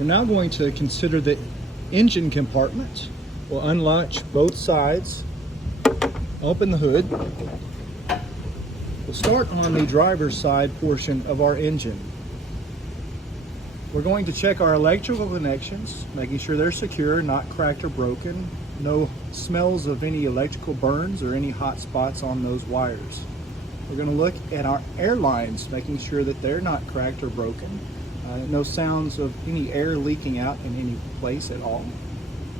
We're now going to consider the engine compartment. We'll unlatch both sides, open the hood. We'll start on the driver's side portion of our engine. We're going to check our electrical connections, making sure they're secure, not cracked or broken. No smells of any electrical burns or any hot spots on those wires. We're going to look at our air lines, making sure that they're not cracked or broken. No sounds of any air leaking out in any place at all.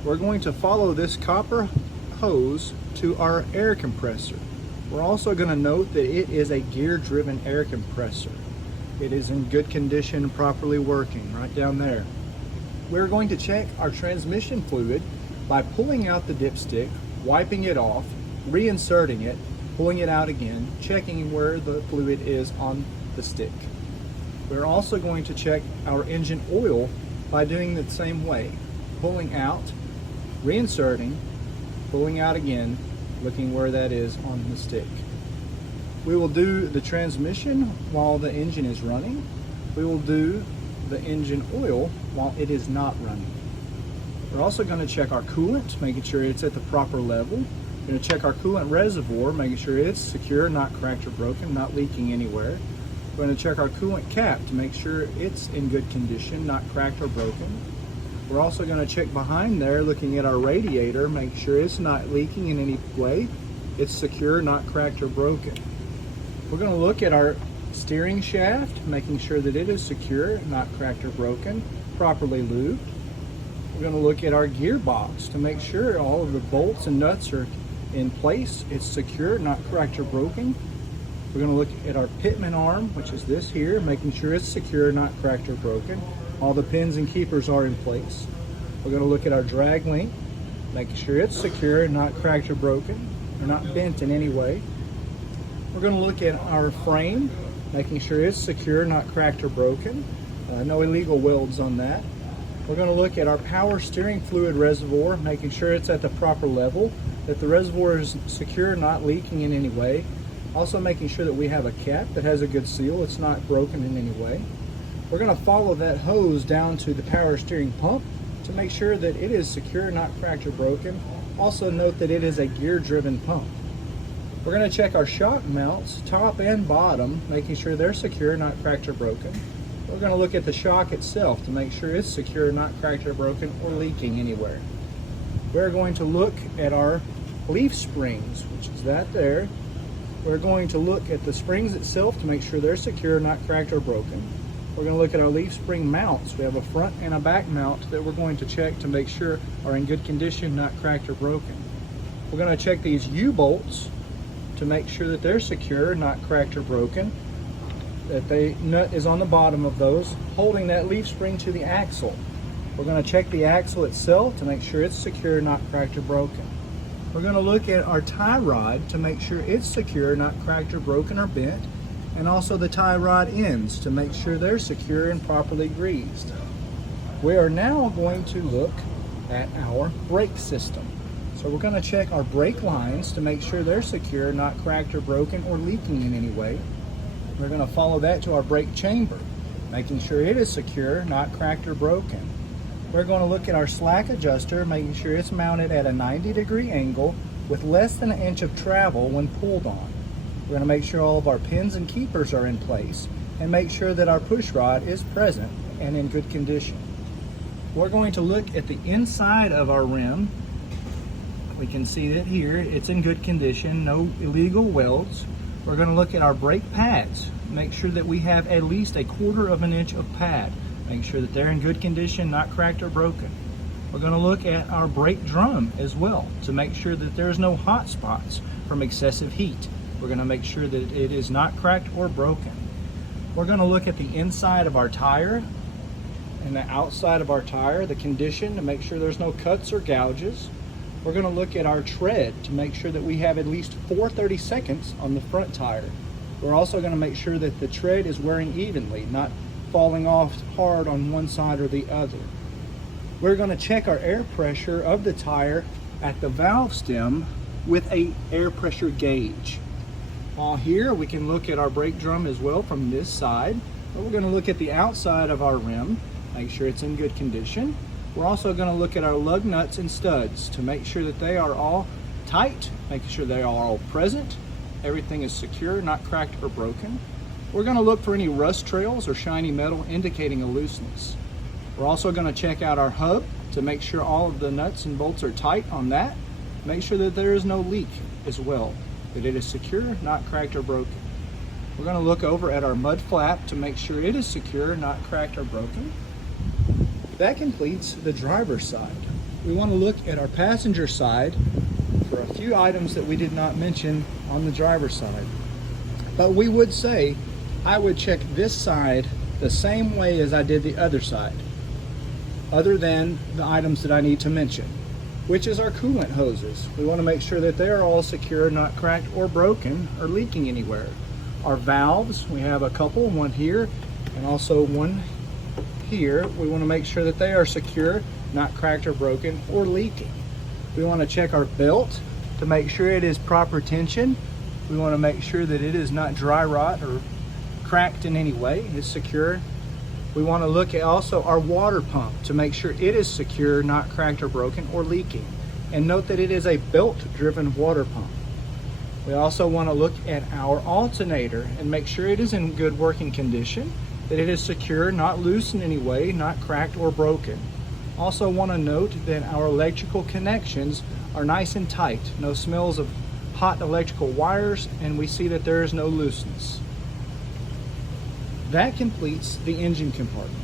We're going to follow this copper hose to our air compressor. We're also going to note that it is a gear-driven air compressor. It is in good condition, properly working, right down there. We're going to check our transmission fluid by pulling out the dipstick, wiping it off, reinserting it, pulling it out again, checking where the fluid is on the stick. We're also going to check our engine oil by doing the same way, pulling out, reinserting, pulling out again, looking where that is on the stick. We will do the transmission while the engine is running. We will do the engine oil while it is not running. We're also going to check our coolant, making sure it's at the proper level. We're going to check our coolant reservoir, making sure it's secure, not cracked or broken, not leaking anywhere. We're going to check our coolant cap to make sure it's in good condition, not cracked or broken. We're also going to check behind there, looking at our radiator, make sure it's not leaking in any way. It's secure, not cracked or broken. We're going to look at our steering shaft, making sure that it is secure, not cracked or broken, properly lubed. We're going to look at our gearbox to make sure all of the bolts and nuts are in place. It's secure, not cracked or broken. We're going to look at our pitman arm, which is this here, making sure it's secure, not cracked or broken. All the pins and keepers are in place. We're going to look at our drag link, making sure it's secure, not cracked or broken, or not bent in any way. We're going to look at our frame, making sure it's secure, not cracked or broken. No illegal welds on that. We're going to look at our power steering fluid reservoir, making sure it's at the proper level, that the reservoir is secure, not leaking in any way. Also making sure that we have a cap that has a good seal, it's not broken in any way. We're going to follow that hose down to the power steering pump to make sure that it is secure, not cracked or broken. Also note that it is a gear-driven pump. We're going to check our shock mounts, top and bottom, making sure they're secure, not cracked or broken. We're going to look at the shock itself to make sure it's secure, not cracked or broken, or leaking anywhere. We're going to look at our leaf springs, which is that there. We're going to look at the springs itself to make sure they're secure, not cracked or broken. We're going to look at our leaf spring mounts. We have a front and a back mount that we're going to check to make sure are in good condition, not cracked or broken. We're going to check these U-bolts to make sure that they're secure, not cracked or broken. That the nut is on the bottom of those, holding that leaf spring to the axle. We're going to check the axle itself to make sure it's secure, not cracked or broken. We're going to look at our tie rod to make sure it's secure, not cracked or broken or bent, and also the tie rod ends to make sure they're secure and properly greased. We are now going to look at our brake system. So we're going to check our brake lines to make sure they're secure, not cracked or broken or leaking in any way. We're going to follow that to our brake chamber, making sure it is secure, not cracked or broken. We're going to look at our slack adjuster, making sure it's mounted at a 90-degree angle with less than 1 inch of travel when pulled on. We're going to make sure all of our pins and keepers are in place and make sure that our push rod is present and in good condition. We're going to look at the inside of our rim. We can see that here it's in good condition, no illegal welds. We're going to look at our brake pads, make sure that we have at least 1/4 inch of pad. Make sure that they're in good condition, not cracked or broken. We're going to look at our brake drum as well to make sure that there's no hot spots from excessive heat. We're going to make sure that it is not cracked or broken. We're going to look at the inside of our tire and the outside of our tire, the condition, to make sure there's no cuts or gouges. We're going to look at our tread to make sure that we have at least 4/32 on the front tire. We're also going to make sure that the tread is wearing evenly, not falling off hard on one side or the other. We're going to check our air pressure of the tire at the valve stem with a air pressure gauge. Here we can look at our brake drum as well from this side. But we're going to look at the outside of our rim make sure it's in good condition. We're also going to look at our lug nuts and studs to make sure that they are all tight, making sure they are all present, everything is secure, not cracked or broken. We're going to look for any rust trails or shiny metal indicating a looseness. We're also going to check out our hub to make sure all of the nuts and bolts are tight on that. Make sure that there is no leak as well, that it is secure, not cracked or broken. We're going to look over at our mud flap to make sure it is secure, not cracked or broken. That completes the driver's side. We want to look at our passenger side for a few items that we did not mention on the driver's side. But we would say, I would check this side the same way as I did the other side, other than the items that I need to mention, which is our coolant hoses. We want to make sure that they are all secure, not cracked or broken or leaking anywhere. Our valves, we have a couple, one here and also one here. We want to make sure that they are secure, not cracked or broken or leaking. We want to check our belt to make sure it is proper tension. We want to make sure that it is not dry rot or cracked in any way. It's secure. We want to look at also our water pump to make sure it is secure, not cracked or broken or leaking. And note that it is a belt-driven water pump. We also want to look at our alternator and make sure it is in good working condition, that it is secure, not loose in any way, not cracked or broken. Also want to note that our electrical connections are nice and tight, no smells of hot electrical wires, and we see that there is no looseness. That completes the engine compartment.